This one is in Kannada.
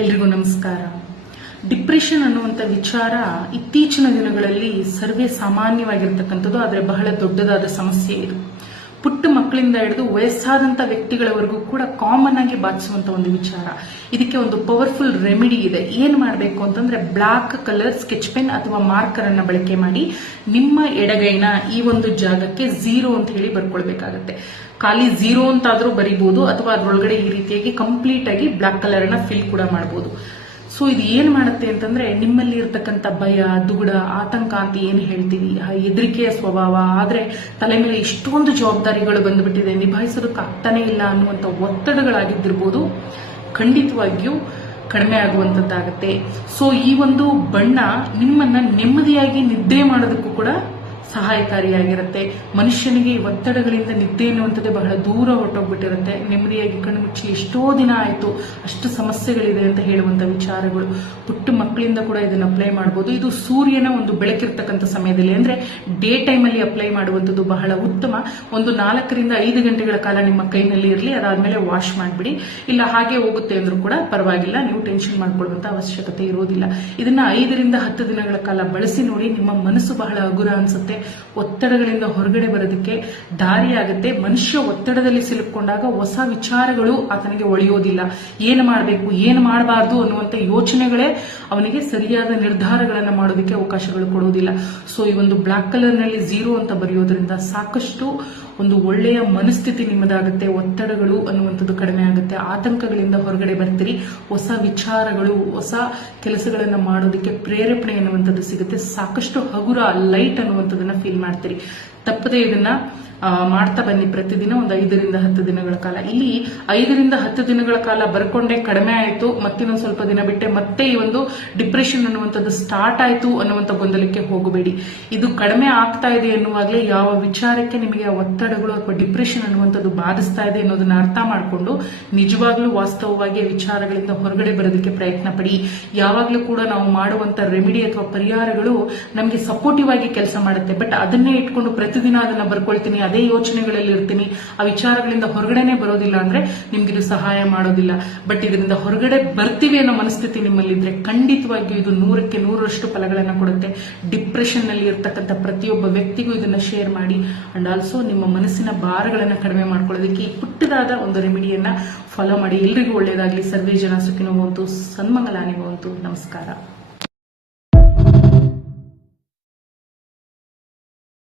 ಎಲ್ರಿಗೂ ನಮಸ್ಕಾರ. ಡಿಪ್ರೆಷನ್ ಅನ್ನುವಂಥ ವಿಚಾರ ಇತ್ತೀಚಿನ ದಿನಗಳಲ್ಲಿ ಸರ್ವೇ ಸಾಮಾನ್ಯವಾಗಿರ್ತಕ್ಕಂಥದ್ದು. ಆದರೆ ಬಹಳ ದೊಡ್ಡದಾದ ಸಮಸ್ಯೆ ಇದು. ಪುಟ್ಟ ಮಕ್ಕಳಿಂದ ಹಿಡಿದು ವಯಸ್ಸಾದಂಥ ವ್ಯಕ್ತಿಗಳವರೆಗೂ ಕೂಡ ಕಾಮನ್ ಆಗಿ ಬಾಧಿಸುವಂತ ಒಂದು ವಿಚಾರ. ಇದಕ್ಕೆ ಒಂದು ಪವರ್ಫುಲ್ ರೆಮಿಡಿ ಇದೆ. ಏನ್ ಮಾಡಬೇಕು ಅಂತಂದ್ರೆ, ಬ್ಲಾಕ್ ಕಲರ್ ಸ್ಕೆಚ್ ಪೆನ್ ಅಥವಾ ಮಾರ್ಕರ್ ಅನ್ನ ಬಳಕೆ ಮಾಡಿ ನಿಮ್ಮ ಎಡಗೈನ ಈ ಒಂದು ಜಾಗಕ್ಕೆ 0 ಅಂತ ಹೇಳಿ ಬರ್ಕೊಳ್ಬೇಕಾಗತ್ತೆ. ಖಾಲಿ 0 ಅಂತಾದ್ರೂ ಬರಿಬಹುದು, ಅಥವಾ ಅದರೊಳಗಡೆ ಈ ರೀತಿಯಾಗಿ ಕಂಪ್ಲೀಟ್ ಆಗಿ ಬ್ಲಾಕ್ ಕಲರ್ ಅನ್ನ ಫಿಲ್ ಕೂಡ ಮಾಡಬಹುದು. ಸೊ ಇದು ಏನ್ ಮಾಡುತ್ತೆ ಅಂತಂದ್ರೆ, ನಿಮ್ಮಲ್ಲಿ ಇರ್ತಕ್ಕಂಥ ಭಯ, ದುಗುಡ, ಆತಂಕ ಅಂತ ಏನ್ ಹೇಳ್ತೀವಿ, ಹೆದರಿಕೆಯ ಸ್ವಭಾವ, ಆದ್ರೆ ತಲೆ ಮೇಲೆ ಇಷ್ಟೊಂದು ಜವಾಬ್ದಾರಿಗಳು ಬಂದ್ಬಿಟ್ಟಿದೆ, ನಿಭಾಯಿಸೋದಕ್ಕೆ ಆಗ್ತಾನೆ ಇಲ್ಲ ಅನ್ನುವಂಥ ಒತ್ತಡಗಳಾಗಿದ್ದಿರ್ಬೋದು, ಖಂಡಿತವಾಗಿಯೂ ಕಡಿಮೆ ಆಗುವಂತದ್ದಾಗತ್ತೆ. ಸೊ ಈ ಒಂದು ಬಣ್ಣ ನಿಮ್ಮನ್ನ ನೆಮ್ಮದಿಯಾಗಿ ನಿದ್ದೆ ಮಾಡೋದಕ್ಕೂ ಕೂಡ ಸಹಾಯಕಾರಿಯಾಗಿರುತ್ತೆ. ಮನುಷ್ಯನಿಗೆ ಒತ್ತಡಗಳಿಂದ ನಿದ್ದೆ ಎನ್ನುವಂಥದ್ದೇ ಬಹಳ ದೂರ ಹೊರಟೋಗ್ಬಿಟ್ಟಿರುತ್ತೆ. ನೆಮ್ಮದಿಯಾಗಿ ಕಣ್ಣು ಮುಚ್ಚಿ ಎಷ್ಟೋ ದಿನ ಆಯಿತು, ಅಷ್ಟು ಸಮಸ್ಯೆಗಳಿದೆ ಅಂತ ಹೇಳುವಂತ ವಿಚಾರಗಳು. ಪುಟ್ಟ ಮಕ್ಕಳಿಂದ ಕೂಡ ಇದನ್ನ ಅಪ್ಲೈ ಮಾಡಬಹುದು. ಇದು ಸೂರ್ಯನ ಒಂದು ಬೆಳಕಿರ್ತಕ್ಕಂಥ ಸಮಯದಲ್ಲಿ, ಅಂದ್ರೆ ಡೇ ಟೈಮ್ ಅಲ್ಲಿ ಅಪ್ಲೈ ಮಾಡುವಂಥದ್ದು ಬಹಳ ಉತ್ತಮ. ಒಂದು 4 ರಿಂದ 5 ಗಂಟೆಗಳ ಕಾಲ ನಿಮ್ಮ ಕೈನಲ್ಲಿ ಇರಲಿ. ಅದಾದ್ಮೇಲೆ ವಾಶ್ ಮಾಡಿಬಿಡಿ. ಇಲ್ಲ ಹಾಗೆ ಹೋಗುತ್ತೆ ಅಂದ್ರೂ ಕೂಡ ಪರವಾಗಿಲ್ಲ, ನೀವು ಟೆನ್ಷನ್ ಮಾಡ್ಕೊಳ್ಳುವಂತ ಅವಶ್ಯಕತೆ ಇರೋದಿಲ್ಲ. ಇದನ್ನ 5 ರಿಂದ 10 ದಿನಗಳ ಕಾಲ ಬಳಸಿ ನೋಡಿ. ನಿಮ್ಮ ಮನಸ್ಸು ಬಹಳ ಹಗುರ ಅನ್ಸುತ್ತೆ. ಒತ್ತಡಗಳಿಂದ ಹೊರಗಡೆ ಬರೋದಕ್ಕೆ ದಾರಿಯಾಗುತ್ತೆ. ಮನುಷ್ಯ ಒತ್ತಡದಲ್ಲಿ ಸಿಲುಕೊಂಡಾಗ ಹೊಸ ವಿಚಾರಗಳು ಆತನಿಗೆ ಒಳೆಯೋದಿಲ್ಲ. ಏನು ಮಾಡಬೇಕು, ಏನು ಮಾಡಬಾರ್ದು ಅನ್ನುವಂಥ ಯೋಚನೆಗಳೇ ಅವನಿಗೆ ಸರಿಯಾದ ನಿರ್ಧಾರಗಳನ್ನು ಮಾಡೋದಕ್ಕೆ ಅವಕಾಶಗಳು ಕೊಡೋದಿಲ್ಲ. ಸೊ ಈ ಒಂದು ಬ್ಲಾಕ್ ಕಲರ್ ನಲ್ಲಿ 0 ಅಂತ ಬರೆಯೋದ್ರಿಂದ ಸಾಕಷ್ಟು ಒಂದು ಒಳ್ಳೆಯ ಮನಸ್ಥಿತಿ ನಿಮ್ಮದಾಗುತ್ತೆ. ಒತ್ತಡಗಳು ಅನ್ನುವಂಥದ್ದು ಕಡಿಮೆ ಆಗುತ್ತೆ. ಆತಂಕಗಳಿಂದ ಹೊರಗಡೆ ಬರ್ತೀರಿ. ಹೊಸ ವಿಚಾರಗಳು, ಹೊಸ ಕೆಲಸಗಳನ್ನ ಮಾಡೋದಕ್ಕೆ ಪ್ರೇರೇಪಣೆ ಅನ್ನುವಂಥದ್ದು ಸಿಗುತ್ತೆ. ಸಾಕಷ್ಟು ಹಗುರ, ಲೈಟ್ ಅನ್ನುವಂಥದ್ದನ್ನ ಫೀಲ್ ಮಾಡ್ತೀರಿ. ತಪ್ಪದೆ ಇದನ್ನ ಮಾಡ್ತಾ ಬನ್ನಿ. ಪ್ರತಿದಿನ ಒಂದು 5 ರಿಂದ 10 ದಿನಗಳ ಕಾಲ. ಇಲ್ಲಿ 5 ರಿಂದ 10 ದಿನಗಳ ಕಾಲ ಬರ್ಕೊಂಡೆ ಕಡಿಮೆ ಆಯಿತು, ಮತ್ತಿನ್ನೊಂದು ಸ್ವಲ್ಪ ದಿನ ಬಿಟ್ಟೆ ಮತ್ತೆ ಈ ಒಂದು ಡಿಪ್ರೆಷನ್ ಅನ್ನುವಂಥದ್ದು ಸ್ಟಾರ್ಟ್ ಆಯಿತು ಅನ್ನುವಂಥ ಗೊಂದಲಕ್ಕೆ ಹೋಗಬೇಡಿ. ಇದು ಕಡಿಮೆ ಆಗ್ತಾ ಇದೆ ಎನ್ನುವಾಗಲೇ ಯಾವ ವಿಚಾರಕ್ಕೆ ನಿಮಗೆ ಒತ್ತಡಗಳು ಅಥವಾ ಡಿಪ್ರೆಷನ್ ಅನ್ನುವಂಥದ್ದು ಬಾಧಿಸ್ತಾ ಇದೆ ಅನ್ನೋದನ್ನ ಅರ್ಥ ಮಾಡಿಕೊಂಡು ನಿಜವಾಗ್ಲೂ ವಾಸ್ತವವಾಗಿ ವಿಚಾರಗಳಿಂದ ಹೊರಗಡೆ ಬರೋದಕ್ಕೆ ಪ್ರಯತ್ನ ಪಡಿ. ಯಾವಾಗಲೂ ಕೂಡ ನಾವು ಮಾಡುವಂತ ರೆಮಿಡಿ ಅಥವಾ ಪರಿಹಾರಗಳು ನಮಗೆ ಸಪೋರ್ಟಿವ್ ಆಗಿ ಕೆಲಸ ಮಾಡುತ್ತೆ. ಬಟ್ ಅದನ್ನೇ ಇಟ್ಕೊಂಡು ಪ್ರತಿದಿನ ಅದನ್ನ ಬರ್ಕೊಳ್ತೀನಿ, ಅದೇ ಯೋಚನೆಗಳಲ್ಲಿ ಇರ್ತೀನಿ, ಆ ವಿಚಾರಗಳಿಂದ ಹೊರಗಡೆನೆ ಬರೋದಿಲ್ಲ ಅಂದ್ರೆ ನಿಮ್ಗಿದು ಸಹಾಯ ಮಾಡೋದಿಲ್ಲ. ಬಟ್ ಇದರಿಂದ ಹೊರಗಡೆ ಬರ್ತೀವಿ ಅನ್ನೋ ಮನಸ್ಥಿತಿ ನಿಮ್ಮಲ್ಲಿದ್ರೆ ಖಂಡಿತವಾಗಿಯೂ ಇದು 100ಕ್ಕೆ 100ರಷ್ಟು ಫಲಗಳನ್ನ ಕೊಡುತ್ತೆ. ಡಿಪ್ರೆಷನ್ ನಲ್ಲಿ ಇರ್ತಕ್ಕಂಥ ಪ್ರತಿಯೊಬ್ಬ ವ್ಯಕ್ತಿಗೂ ಇದನ್ನ ಶೇರ್ ಮಾಡಿ. ಅಂಡ್ ಆಲ್ಸೋ ನಿಮ್ಮ ಮನಸ್ಸಿನ ಭಾರಗಳನ್ನ ಕಡಿಮೆ ಮಾಡ್ಕೊಳ್ಳೋದಕ್ಕೆ ಈ ಪುಟ್ಟದಾದ ಒಂದು ರೆಮಿಡಿಯನ್ನ ಫಾಲೋ ಮಾಡಿ. ಎಲ್ರಿಗೂ ಒಳ್ಳೆಯದಾಗಲಿ. ಸರ್ವೇ ಜನ ಸುಖಿನೋ ಭವಂತು, ಸನ್ಮಂಗಲಾನಿ ಭವಂತು. ನಮಸ್ಕಾರ.